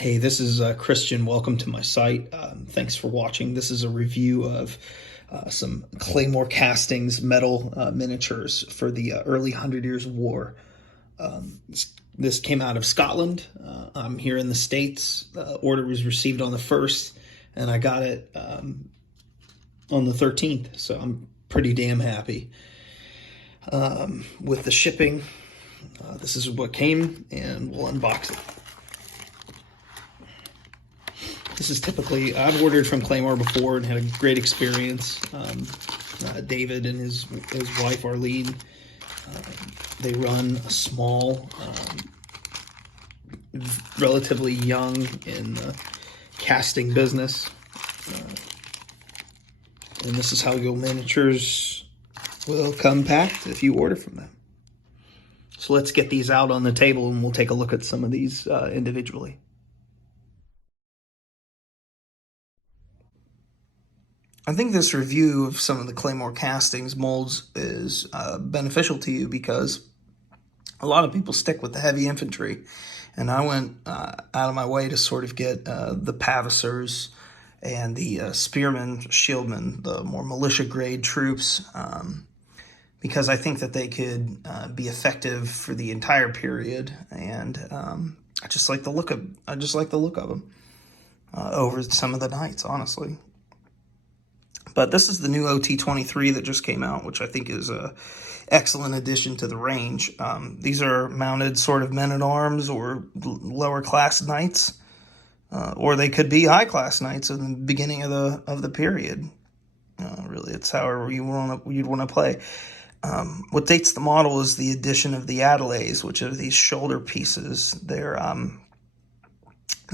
Hey, this is Christian. Welcome to my site. Thanks for watching. This is a review of some Claymore Castings metal miniatures for the early 100 Years of War. This came out of Scotland. I'm here in the States. Order was received on the 1st, and I got it on the 13th, so I'm pretty damn happy with the shipping. This is what came, and we'll unbox it. This is typically, I've ordered from Claymore before and had a great experience. David and his wife Arlene, they run a small, relatively young in the casting business. And this is how your miniatures will come packed if you order from them. So let's get these out on the table and we'll take a look at some of these individually. I think this review of some of the Claymore Castings molds is beneficial to you because a lot of people stick with the heavy infantry, and I went out of my way to sort of get the Pavasiers and the spearmen, shieldmen, the more militia grade troops, because I think that they could be effective for the entire period, and I just like the look of them over some of the knights, honestly. But this is the new OT23 that just came out, which I think is an excellent addition to the range. These are mounted sort of men-at-arms or lower class knights, or they could be high class knights in the beginning of the period. Really, it's however you'd want to play. What dates the model is the addition of the adelays, which are these shoulder pieces. They're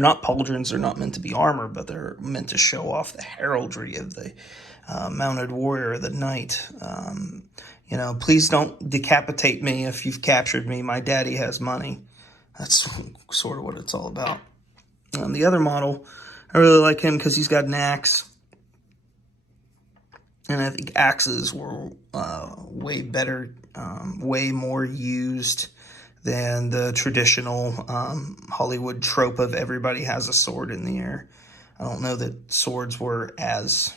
not pauldrons, they're not meant to be armor, but they're meant to show off the heraldry of the mounted warrior, the knight. Please don't decapitate me if you've captured me. My daddy has money. That's sort of what it's all about. The other model, I really like him because he's got an axe. And I think axes were way better, way more used than the traditional Hollywood trope of everybody has a sword in the air. I don't know that swords were as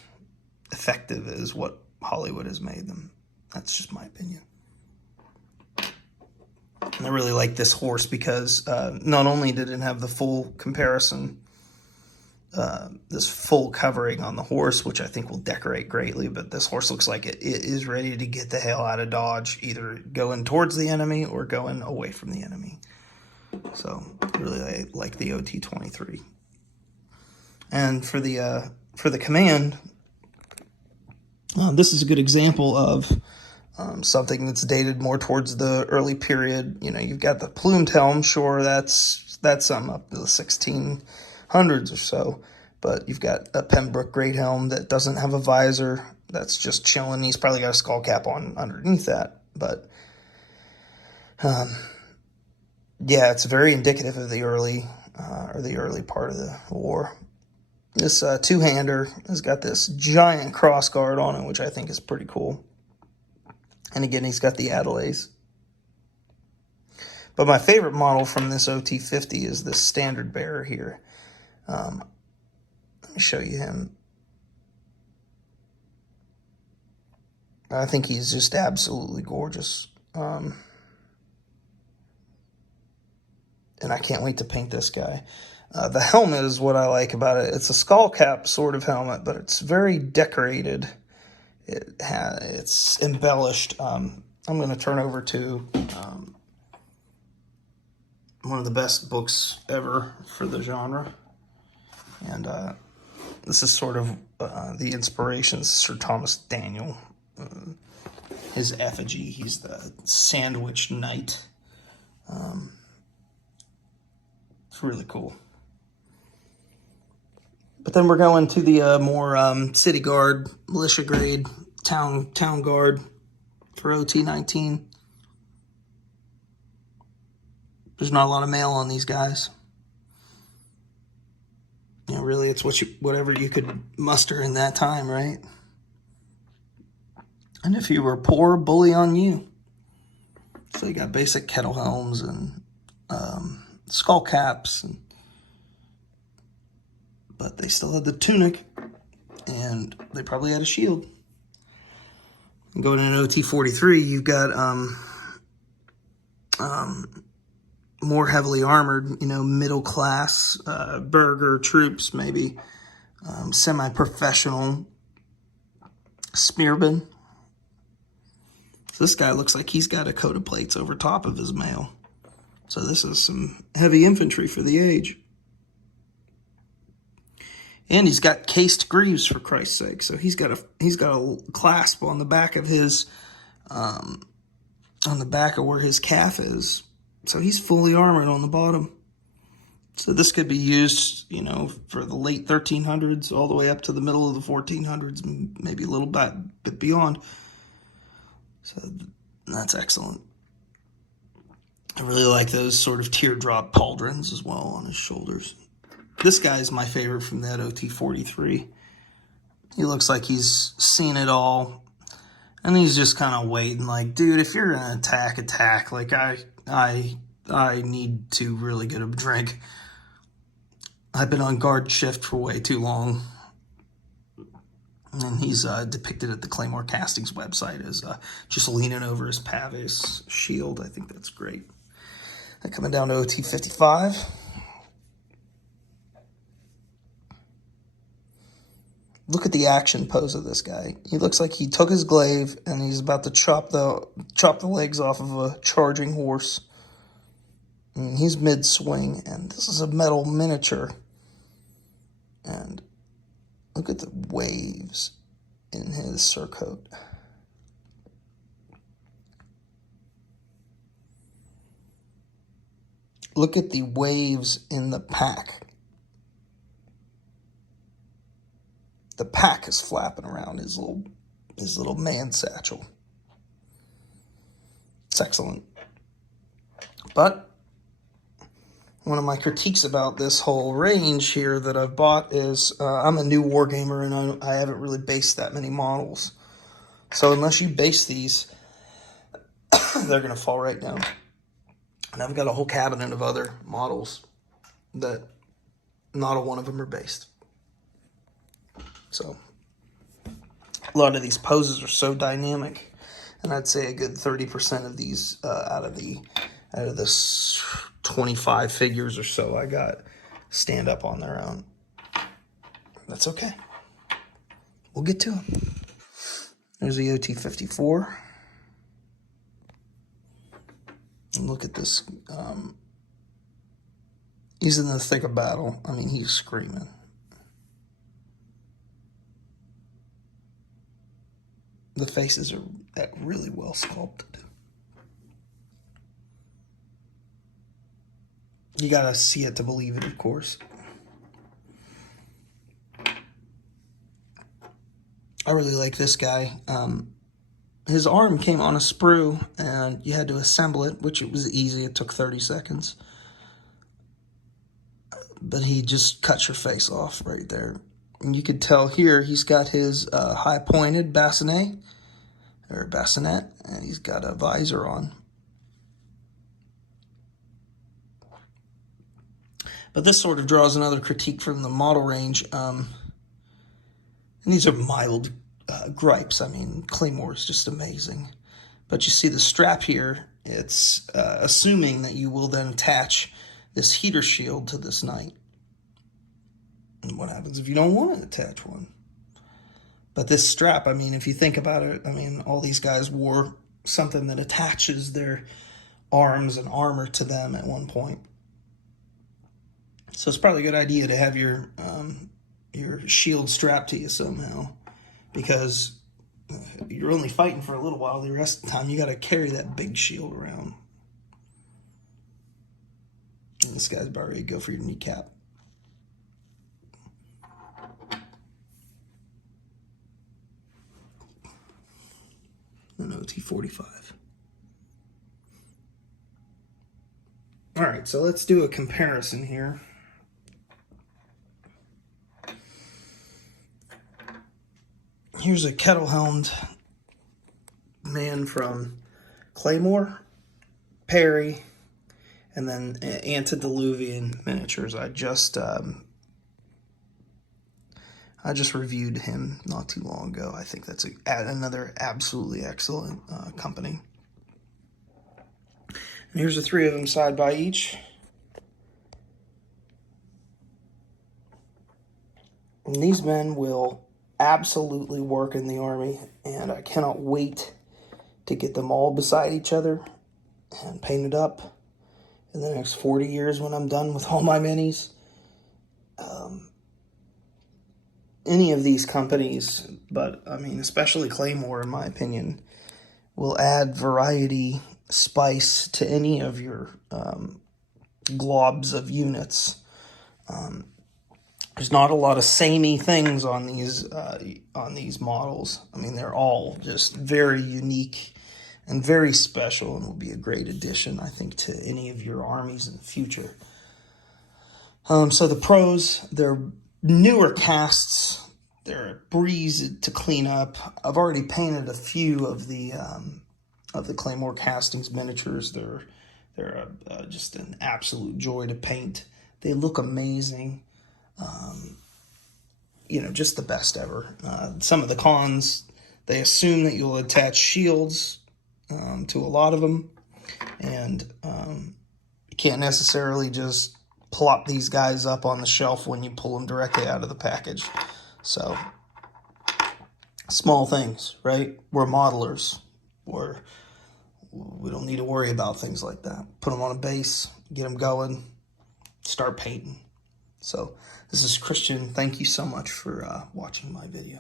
effective as what Hollywood has made them. That's just my opinion. And I really like this horse because not only did it have the full comparison, this full covering on the horse, which I think will decorate greatly, but this horse looks like it is ready to get the hell out of Dodge, either going towards the enemy or going away from the enemy. So really I like the OT23. And for the command, this is a good example of something that's dated more towards the early period. You've got the plumed helm, sure, that's up to the 1600s or so. But you've got a Pembroke great helm that doesn't have a visor. That's just chilling. He's probably got a skull cap on underneath that. But yeah, it's very indicative of the early part of the war. This two-hander has got this giant cross guard on it, which I think is pretty cool. And again, he's got the adelays. But my favorite model from this OT50 is this standard bearer here. Let me show you him. I think he's just absolutely gorgeous. And I can't wait to paint this guy. The helmet is what I like about it. It's a skull cap sort of helmet, but it's very decorated. It's embellished. I'm going to turn over to one of the best books ever for the genre. And this is sort of the inspirations. Sir Thomas Daniel, his effigy. He's the sandwich knight. It's really cool. But then we're going to the more city guard, militia grade, town guard for OT19. There's not a lot of mail on these guys. Really, it's whatever you could muster in that time, right? And if you were poor, bully on you. So you got basic kettle helms and skull caps and but they still had the tunic, and they probably had a shield. And going in OT43, you've got more heavily armored, middle class burgher troops, maybe semi-professional spearmen. So this guy looks like he's got a coat of plates over top of his mail. So this is some heavy infantry for the age. And he's got cased greaves, for Christ's sake. So he's got a clasp on the back of his on the back of where his calf is. So he's fully armored on the bottom. So this could be used, for the late 1300s all the way up to the middle of the 1400s, maybe a little bit beyond. So that's excellent. I really like those sort of teardrop pauldrons as well on his shoulders. This guy is my favorite from that OT43. He looks like he's seen it all. And he's just kind of waiting, like, dude, if you're going to attack. Like, I need to really get a drink. I've been on guard shift for way too long. And he's depicted at the Claymore Castings website as just leaning over his Pavis shield. I think that's great. And coming down to OT55. Look at the action pose of this guy. He looks like he took his glaive and he's about to chop the legs off of a charging horse. And he's mid-swing, and this is a metal miniature. And look at the waves in his surcoat. Look at the waves in the pack. The pack is flapping around his little man satchel. It's excellent. But one of my critiques about this whole range here that I've bought is I'm a new wargamer, and I haven't really based that many models. So unless you base these, they're going to fall right down. And I've got a whole cabinet of other models that not a one of them are based. So a lot of these poses are so dynamic, and I'd say a good 30% of these out of the 25 figures or so I got stand up on their own. That's okay. We'll get to them. There's the OT54. And look at this. He's in the thick of battle. I mean, he's screaming. The faces are really well sculpted. You gotta see it to believe it, of course. I really like this guy. His arm came on a sprue, and you had to assemble it, which it was easy. It took 30 seconds. But he just cut your face off right there. And you could tell here he's got his high-pointed bassinet, and he's got a visor on. But this sort of draws another critique from the model range. And these are mild gripes. I mean, Claymore is just amazing. But you see the strap here, it's assuming that you will then attach this heater shield to this knight. And what happens if you don't want to attach one? But this strap, I mean, if you think about it, I mean, all these guys wore something that attaches their arms and armor to them at one point. So it's probably a good idea to have your shield strapped to you somehow, because you're only fighting for a little while. The rest of the time, you got to carry that big shield around. And this guy's about ready to go for your kneecap. An OT45. All right, so let's do a comparison here. Here's a kettle-helmed man from Claymore, Perry, and then antediluvian miniatures. I just I just reviewed him not too long ago. I think that's another absolutely excellent company. And here's the three of them side by each. And these men will absolutely work in the Army, and I cannot wait to get them all beside each other and painted up in the next 40 years when I'm done with all my minis. Any of these companies, but I mean, especially Claymore, in my opinion, will add variety, spice to any of your globs of units. There's not a lot of samey things on these models. I mean, they're all just very unique and very special, and will be a great addition, I think, to any of your armies in the future. So the pros, they're newer casts. They're a breeze to clean up. I've already painted a few of the Claymore Castings miniatures. They're just an absolute joy to paint. They look amazing. You know, just the best ever. Some of the cons, they assume that you'll attach shields to a lot of them, and you can't necessarily just plop these guys up on the shelf when you pull them directly out of the package. So, small things, right? We're modelers. We don't need to worry about things like that. Put them on a base, get them going, start painting. So, this is Christian. Thank you so much for watching my video.